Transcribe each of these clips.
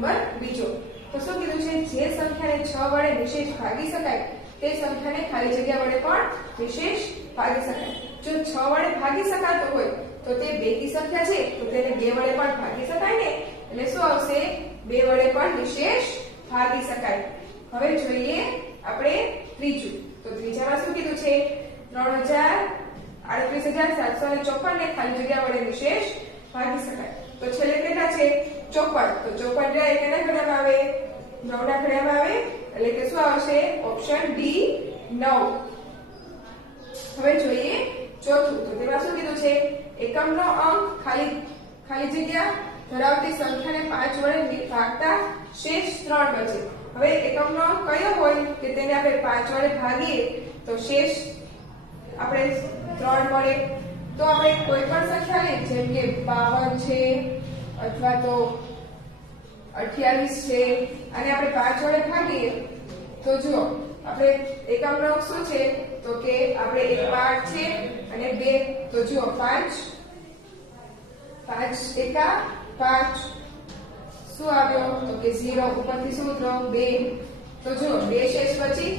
Number બીજો. તો શું કીધું છે? જે સંખ્યાને 6 વડે વિશેષ ભાગી શકાય તે સંખ્યાને ખાલી જગ્યા વડે પણ વિશેષ ભાગી શકાય. જો 6 વડે ભાગી શકાતો હોય તો તે બેકી સંખ્યા છે તો તેને 2 વડે પણ ભાગી શકાય ને. એટલે શું આવશે? 2 વડે પણ વિશેષ ભાગી શકાય. હવે જોઈએ આપણે ત્રીજું. તો ત્રીજામાં શું કીધું છે? 3,38,754 ને ખાલી જગ્યા વડે વિશેષ ભાગી શકાય. તો છેલ્લે કેટલા છે? 54. તો 54 જાય કેના ઘડિયામાં આવે? 9 ના ઘડિયામાં આવે. એટલે કે શું આવશે? Option D 9. હવે જોઈએ ચોથું. તો તેમાં શું કીધું છે? એકમનો અંક ખાલી જગ્યા ધરાવતી સંખ્યાને 5 વડે ભાગતા શેષ 3 બચે. હવે એકમનો અંક કયો હોય કે તેને આપણે 5 વડે ભાગીએ તો શેષ આપણે 3 મળે. તો આપણે કોઈ પણ સંખ્યા લઈએ જેમ કે 52 છે અથવા તો 28 છે અને આપણે 5 વડે ભાગીએ તો જુઓ આપણે એકમનો અંક શું છે? તો કે આપણે 1 5 છે અને 2. તો જુઓ 5 એકા 5 શું આવ્યો? તો કે 0 ઉપરથી સૂત્ર 2. તો જુઓ 2 શેષ બચી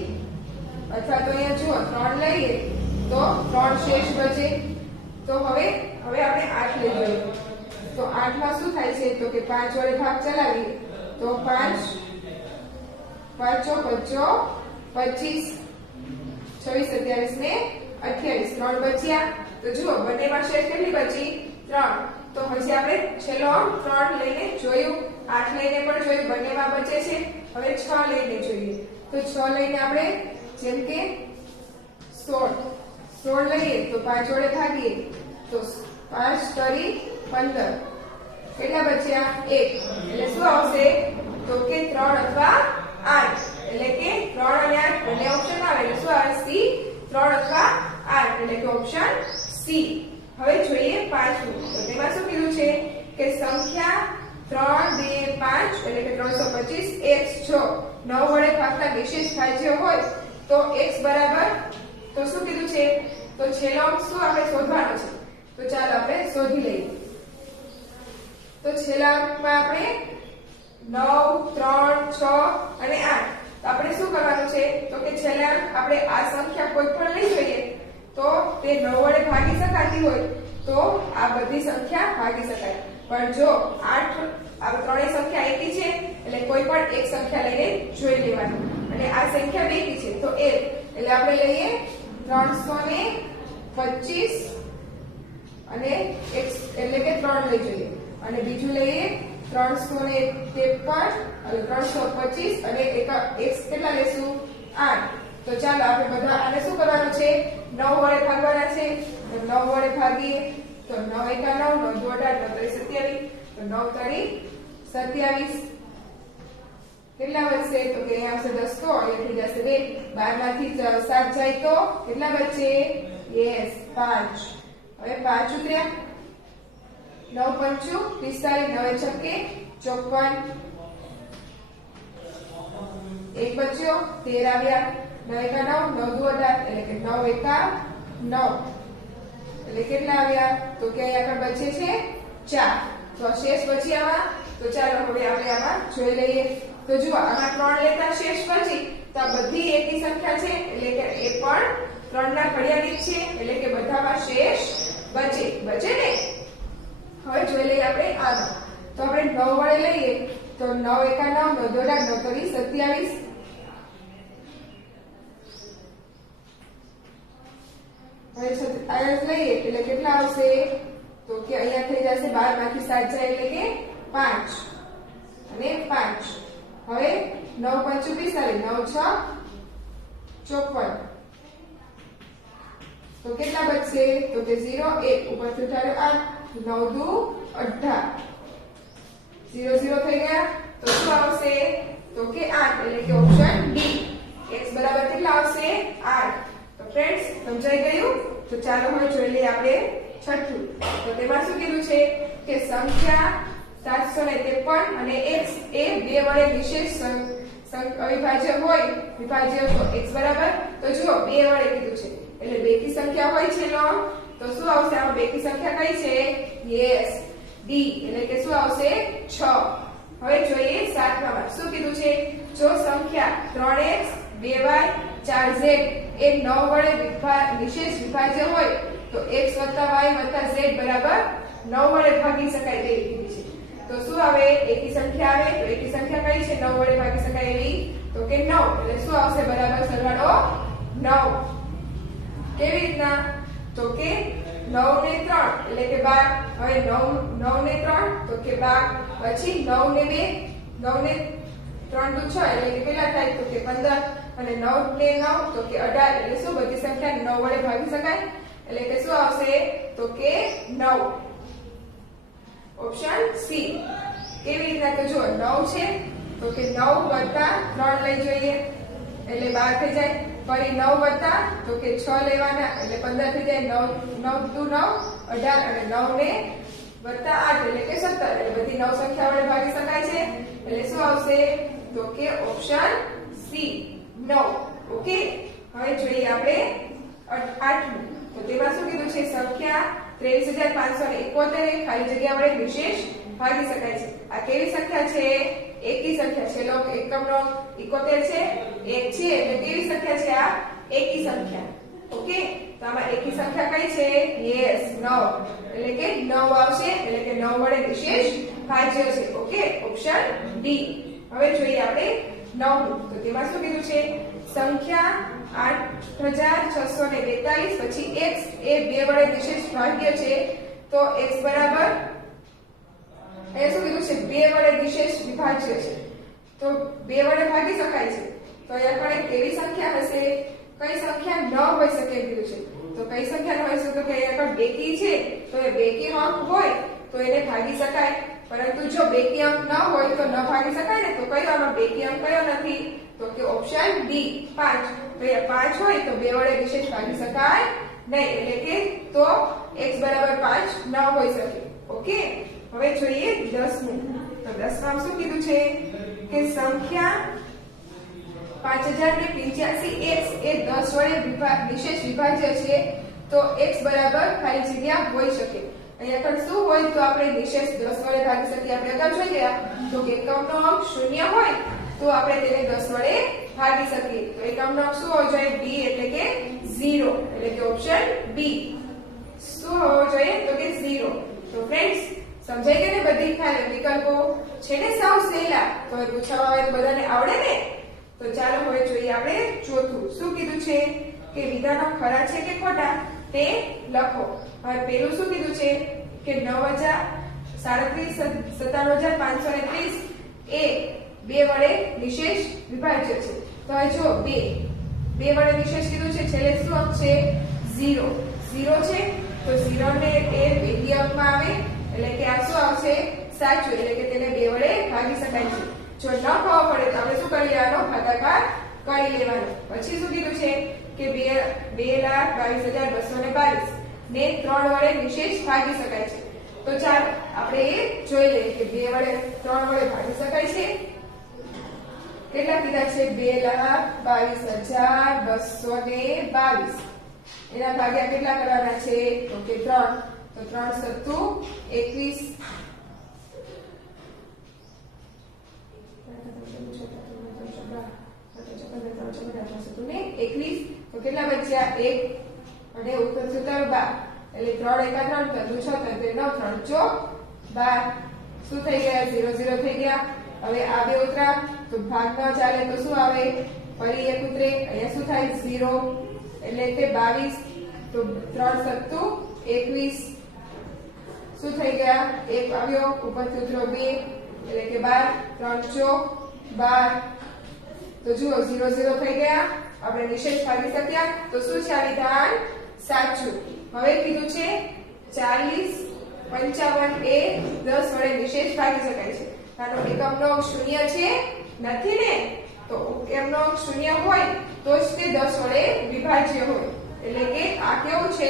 અથવા તો અહીંયા જુઓ 3 લઈએ તો 3 શેષ બચે. તો હવે આપણે 8 લઈ લઈએ. તો 8 માં શું થાય છે? તો કે 5 વડે ભાગ ચલાવીએ તો 5 5 ચોક 25 26 27 ને 28 3 બચ્યા. તો જુઓ બંનેમાં શેષ કેટલી બચી? 3. તો પછી આપણે છેલ્લો અંક 3 લઈને જોયું, 8 લઈને પણ જોયું, બંનેમાં બચે છે. હવે 6 લઈને જોઈએ. તો 6 લઈને આપણે જેમ કે 16 લઈએ તો 5 વડે ભાગીએ તો 5 તરી 15 કેટલા બચ્યા? 1. એટલે શું આવશે? તો કે 3 અથવા 8. એટલે કે 3 અને 8 બંને ઓપ્શન આવે. એટલે શું આવે? સી 3 અથવા 8. એટલે કે ઓપ્શન સી. હવે જોઈએ પાંચમું. તો તેમાં શું કીધું છે કે સંખ્યા 3 2 5 એટલે કે 325 x 6 9 વડે ભાગતા વિશેષ ભાજ્ય હોય તો x બરાબર. તો શું કીધું છે? તો છેલ્લો અંક શું આપણે શોધવાનો છે? તો ચાલો આપણે શોધી લઈએ. તો છેલ્લા અંકમાં આપણે 9 3 6 અને 8. તો આપણે શું કરવાનું છે? તો કે છેલ્લા અંક આપણે આ સંખ્યા કોઈ પણ લઈ જોઈએ તો તે 9 વડે ભાગી શકાતી હોય તો આ બધી સંખ્યા ભાગી શકાય. પણ જો 8 આ ત્રણેય સંખ્યા એકી છે એટલે કોઈ પણ એક સંખ્યા લઈને જોઈ લેવાની. અને આ સંખ્યા બેકી છે તો એટલે આપણે લઈએ 325 અને x એટલે કે 3 લઈ જોઈએ. અને બીજું લઈએ 353 અને 325 અને x કેટલા લેશું? 8. તો ચાલો આપણે બધા આને શું કરવાનું છે? 9 વડે ભાગવાના છે. તો 9 વડે ભાગીએ તો 9 એકા 9 9 દુ 18 9 તરી 27. તો 9 તરી 27 કેટલા બચશે? તો કે અહીંયા આવશે 10. તો અહીંયા થઈ જશે 2. 12 માંથી 7 જાય તો કેટલા બચે? યસ 5. હવે 5 ઉતર્યા. 9 પંચું 45 9 છક્કે 54 એક બચ્યો 13 આવ્યા. 9 એકા 9 9 દુ 18 એટલે કે 9 એકા 9 એટલે કેટલા આવ્યા? તો કે અહીંયા આગળ બચે છે 4. તો શેષ બચી આમાં. તો ચાલો હવે આપણે આમાં જોઈ લઈએ. તો જુઓ આમાં 3 લેતા શેષ બચી તો આ બધી એકી સંખ્યા છે એટલે કે એ પણ 3 ના ઘડિયાળી છે એટલે કે બધામાં શેષ બચે ને. હવે જોઈ લઈએ આપણે આમાં. તો આપણે 9 વડે લઈએ તો 9 એકા 9 9 દુ 18 9 તરી 27 હવે આયસ લઈએ એટલે કેટલા આવશે? તો કે અહીંયા થઈ જશે 12 માંથી 7 જાય એટલે કે 5 અને 5. હવે 9 પંચું 45 9 6 54 તો કેટલા બચશે? તો કે 0 1 ઉપરથી ઉઠાડ્યો 8 9 દુ 18 0 0 થઈ ગયા. તો શું આવશે? તો કે 8 એટલે કે ઓપ્શન ડી. x બરાબર કેટલા આવશે? 8. તો ફ્રેન્ડ્સ સમજાઈ ગયું? તો ચાલો હવે જોઈ લઈએ આપણે છઠ્ઠું. તો તેમાં શું કીધું છે કે સંખ્યા 753 અને x એ 2 વડે વિશેષ અવિભાજ્ય હોય વિભાજ્ય તો x બરાબર. તો જુઓ 2 વડે કીધું છે એટલે બેકી સંખ્યા હોય છે નો. તો શું આવશે? આમાં બેકી સંખ્યા કઈ છે? યસ ડી એટલે કે શું આવશે? 6. હવે જોઈએ 7માં શું કીધું છે? જો સંખ્યા 3x 2y 4z એ 9 વડે નિશેષ વિભાજ્ય હોય તો x + y + z બરાબર 9 વડે ભાગી શકાય તેવી કીધી છે. તો શું આવે? એકી સંખ્યા આવે. તો એકી સંખ્યા કઈ છે 9 વડે ભાગી શકાય એવી? તો કે 9. એટલે શું આવશે? બરાબર સરવાળો 9. કેવી રીતના? તો કે 9 ને 3 એટલે કે 12. હવે 9 ને 3 તો કે 12. પછી 9 ને 2 9 ને 3 દુ 6 એટલે કે કેટલા થાય? તો કે 15. અને 9 ને 9 તો કે 18. એટલે શું? બધી સંખ્યા 9 વડે ભાગી શકાય. એટલે કે શું આવશે? તો કે 9. Option C. કેવી રીતના? તો જો 9 છે તો કે 9 + 3 લઈ જોઈએ એટલે 12 થઈ જાય. ફરી 9 + તો કે 6 લેવાના એટલે 15 થઈ જાય. 9 દુ 9 18 અને 9 ને +8 એટલે કે 17. એટલે બધી 9 સંખ્યા વડે ભાગી શકાય છે. એટલે શું આવશે? તો કે ઓપ્શન સી 9. ઓકે. હવે જોઈએ આપણે 8મું. તો તેમાં શું કીધું છે? સંખ્યા 23,571 ખાલી જગ્યા વડે નિશેષ ભાગી શકાય છે. આ કેવી સંખ્યા છે? એકી સંખ્યા છે. લોક એકમનો 71 છે. 1 છે એટલે કેવી સંખ્યા છે? આ એકી સંખ્યા. ઓકે. તો આમાં એકી સંખ્યા કઈ છે? યસ 9. એટલે કે 9 આવશે. એટલે કે 9 વડે નિશેષ ભાજ્ય છે. ઓકે. Option D. હવે જોઈએ આપણે 9મું. તો તેમાં શું કીધું છે? સંખ્યા 8642 પછી x એ 2 વડે નિશેષ ભાગ્ય છે. તો x બરાબર એ શું કીધું છે? 2 વડે નિશેષ વિભાજ્ય છે. તો 2 વડે ભાગી શકાય છે. તો અહીંયા પણ કેવી સંખ્યા હશે? કઈ સંખ્યા ન હોઈ શકે કીધું છે. તો કઈ સંખ્યા ન હોય શકે? તો કે અહીંયા પણ બેકી છે. તો એ બેકી અંક હોય તો એને ભાગી શકાય. પરંતુ જો બેકી અંક ન હોય તો ન ભાગી શકાય ને. તો કયો આમાં બેકી અંક કયો નથી? તો કે ઓપ્શન ડી 5. તો એ 5 હોય તો 2 વડે નિશેષ ભાગી શકાય નહીં. એટલે કે તો x બરાબર 5 ન હોઈ શકે. ઓકે. હવે જોઈએ 10મું. તો 10માં શું કીધું છે? કે સંખ્યા 5085x એ 10 વડે નિશેષ વિભાજ્ય છે. તો x બરાબર ખાલી જગ્યા હોઈ શકે. અહીંયા પણ શું હોય? તો આપણે નિશેષ 10 વડે ભાગી શકીએ. આપણે અગાઉ જોઈ ગયા તો એકમનો અંક 0 હોય તો આપણે તેને 10 વડે ભાગી શકીએ. તો એકમનો અંક શું હોવો જોઈએ? b એટલે કે 0. એટલે કે ઓપ્શન બી. શું હોવો જોઈએ? તો કે 0. તો ફ્રેન્ડ્સ સમજાઈ ગઈ ને બધી ખ્યાલ વિકલ્પો છે ને સાવ સહેલા. તો હવે પૂછવામાં આવે તો બધાને આવડે ને. તો ચાલો હવે જોઈએ આપણે ચોથું. શું કીધું છે? કે વિધાનો ખરા છે કે ખોટા તે લખો. હવે પેલું શું કીધું છે? કે 9,37,530 એ 2 વડે નિશેષ વિભાજ્ય છે. તો હવે જો 2 વડે નિશેષ કીધું છે. છેલ્લે શું અંક છે? 0 છે. તો 0 ને એ બેકી અંકમાં આવે. એટલે કે આ શું આવશે? સાચું. એટલે કે તેને 2 વડે ભાગી શકાય છે. જો ન ખબર પડે તો આપણે શું કરી લેવાનો? ભાગાકાર કરી લેવાનો. પછી શું કીધું છે? કે 2,22,222 ને 3 વડે નિશેષ ભાગી શકાય છે. તો ચાલો આપણે એ જોઈ લઈએ કે 2 વડે 3 વડે ભાગી શકાય છે. કેટલા કીધા છે? 2,22,222. એના ભાગ્યા કેટલા કરવાના છે? તો કે 3. તો 3 સત્તુ 21. તો કેટલા બચ્યા? 1 અને ઉપર સૂત્ર 12. એટલે 3 એકા 3 3 6 3 9 3 ચોક 12. શું થઈ ગયા? 0 0 થઈ ગયા. હવે આ બે ઉતરા તો ભાગ ન ચાલે તો શું આવે? ફરી એક ઉતરે. અહીંયા શું થાય? 0 એટલે કે 22. તો 3 સત્તુ 21. શું થઈ ગયા? 1 આવ્યો ઉપર સૂત્ર 2 એટલે કે 12 3 ચોક 12. તો જુઓ 0 0 થઈ ગયા. આપણે નિશેષ ભાગી શક્યા. તો શું છે આ વિધાન? સાચું. હવે કીધું છે 40 55 એ 10 વડે નિશેષ ભાગી શકાય છે. આનો એકમનો અંક 0 છે નથી ને. તો એકમનો અંક 0 હોય તો જ તે 10 વડે વિભાજ્ય હોય. એટલે કે આ કેવું છે?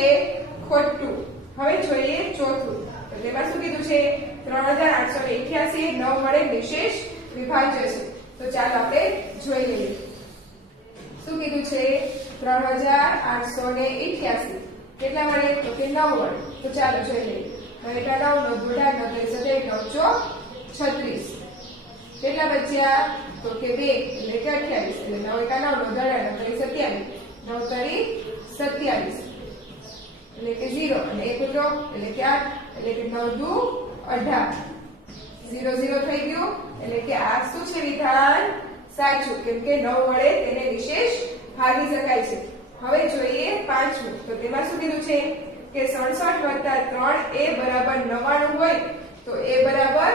ખોટું. હવે જોઈએ ચોથું. તો તેમાં શું કીધું છે? 3,888 9 વડે નિશેષ વિભાજ્ય છે. તો ચાલો આપણે જોઈ લઈએ. શું કીધું છે? 3,888 કેટલા વડે? તો કે 9 વડે. તો ચાલો જોઈ લઈએ. 9 9 9 9 9 36 9 36. કેટલા બચ્યા તો કે 2 એટલે કે 28 એટલે 9 એકા 9 નો ગણા 9 તરી 27 એટલે કે 0 અને 1 ઉતરો એટલે કે 8 એટલે કે 9 દુ 18 0 0 થઈ ગયું એટલે કે આ શું છે વિધાન સાચું કેમ કે 9 વડે તેને વિશેષ ભાગી શકાય છે. હવે જોઈએ પાંચમું તો તેમાં શું કીધું છે કે 67 + 3 એ બરાબર 99 હોય તો એ બરાબર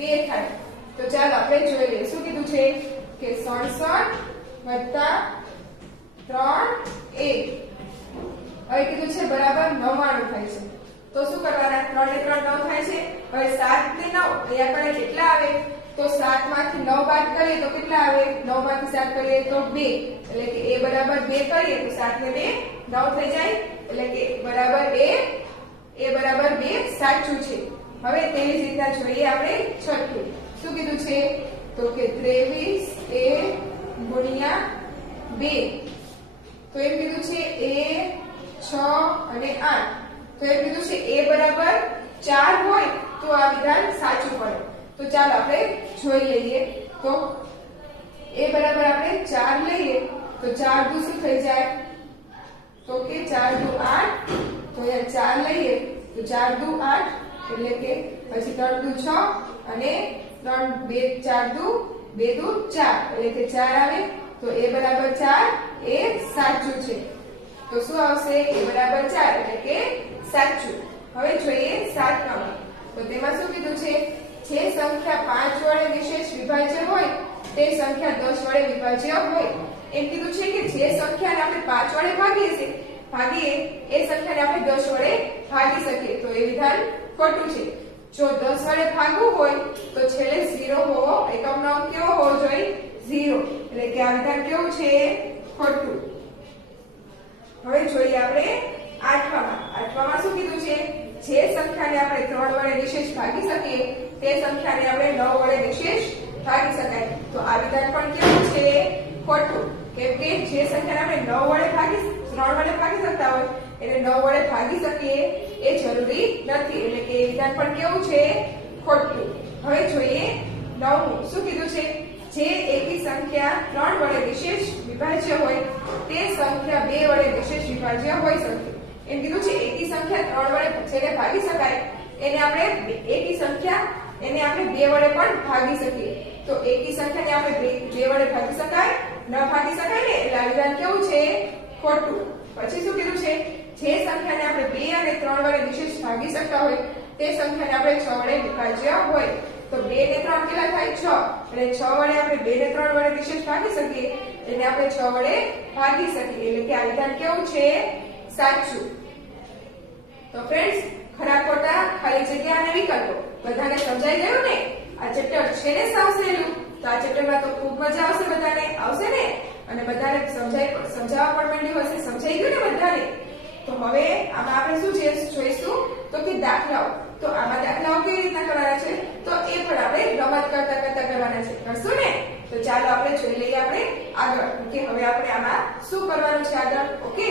2 થાય. તો ચાલો આપણે જોઈ લઈએ શું કીધું છે કે 67 + 3 એ હવે કીધું છે બરાબર 99 થાય છે. તો શું કરવાના 3 ને 3 9 થાય છે. હવે 7 ને 9 અહીંયા આપણે કેટલા આવે તો 7 માંથી 9 બાદ કરીએ તો કેટલા આવે 9 માંથી 7 કરીએ તો 2 એટલે કે a બરાબર 2 કરીએ તો 7 ને 2 9 થઈ જાય એટલે કે બરાબર a બરાબર 2 સાચું છે. હવે તેવી જ રીતના જોઈએ આપણે છઠ્ઠું શું કીધું છે તો કે 23 a ગુણ્યા 2 તો એમ કીધું છે a 6 અને 8 તો એમ કીધું છે a બરાબર 4 હોય તો આ વિધાન સાચું પડે. તો ચાલો આપણે જોઈ લઈએ તો a બરાબર આપણે 4 લઈએ તો 4 દુ શું થઈ જાય તો કે 4 દુ 8 તો અહીંયા 4 લઈએ તો 4 દુ 8 એટલે કે પછી 3 દુ 6 અને 3 2 4 દુ 2 દુ 4 એટલે કે 4 આવે તો a બરાબર 4 એ સાચું છે. તો શું આવશે a બરાબર 4 એટલે કે સાચું. હવે જોઈએ સાતમામાં તો તેમાં શું કીધું છે જે સંખ્યા 5 વડે વિશેષ વિભાજ્ય હોય તે સંખ્યા 10 વડે વિભાજ્ય હોય. એમ કીધું છે કે જે સંખ્યાને આપણે 5 વડે ભાગીએ એ સંખ્યાને આપણે 10 વડે ભાગી શકીએ તો એ વિધાન ખોટું છે. જો 10 વડે ભાગવું હોય તો છેલ્લે 0 હોવો એકમનો અંક કેવો હોવો જોઈએ 0 એટલે કે આ વિધાન કેવું છે ખોટું. હવે જોઈએ આપણે આઠમામાં શું કીધું છે જે સંખ્યાને આપણે 3 વડે વિશેષ ભાગી શકીએ તે સંખ્યાને આપણે 9 વડે વિશેષ ભાગી શકાય. તો આ વિધાન પણ કેવું છે ખોટું કેમ કે જે સંખ્યાને આપણે 3 વડે ભાગી શકતા હોય એને 9 વડે ભાગી શકીએ એ જરૂરી નથી એટલે કે એ વિધાન પણ કેવું છે ખોટું. હવે જોઈએ નવમું શું કીધું છે જે એકી સંખ્યા 3 વડે વિશેષ વિભાજ્ય હોય તે સંખ્યા 2 વડે વિશેષ વિભાજ્ય હોઈ શકે. એમ કીધું છે એકી સંખ્યા 3 વડે જેને ભાગી શકાય એને આપણે એકી સંખ્યા એને આપણે 2 વડે પણ ભાગી શકીએ. તો એકી સંખ્યાને આપણે 2 વડે ભાગી શકાય ન ભાગી શકાય ને એટલે આ વિધાન કેવું છે ખોટું. પછી શું કીધું છે જે સંખ્યાને આપણે 2 અને 3 વડે વિશેષ ભાગી શકતા હોય તે સંખ્યાને આપણે 6 વડે વિભાજ્ય હોય. તો 2 ને 3 કેટલા થાય 6 એટલે 6 વડે આપણે 2 ને 3 વડે વિશેષ ભાગી શકીએ એને આપણે 6 વડે ભાગી શકીએ એટલે કે આ વિધાન કેવું છે સાચું. તો ફ્રેન્ડ્સ ખરા ખોટા ખાલી જગ્યા અને વિકલ્પો બધાને સમજાઈ ગયું ને. આ ચેપ્ટર છે ને સાવ સહેલું તો આ ચેપ્ટરમાં તો ખૂબ મજા આવશે બધાને આવશે ને અને બધાને સમજાવવા પણ માંડ્યું હશે સમજાઈ ગયું ને બધાને. તો હવે આમાં આપણે શું જોઈશું તો કે દાખલાઓ. તો આમાં દાખલાઓ કેવી રીતના કરવાના છે તો એ પણ આપણે રમત કરતા કરવાના છે કરશું ને. તો ચાલો આપણે જોઈ લઈએ આપણે આગળ કે હવે આપણે આમાં શું કરવાનું છે આગળ. ઓકે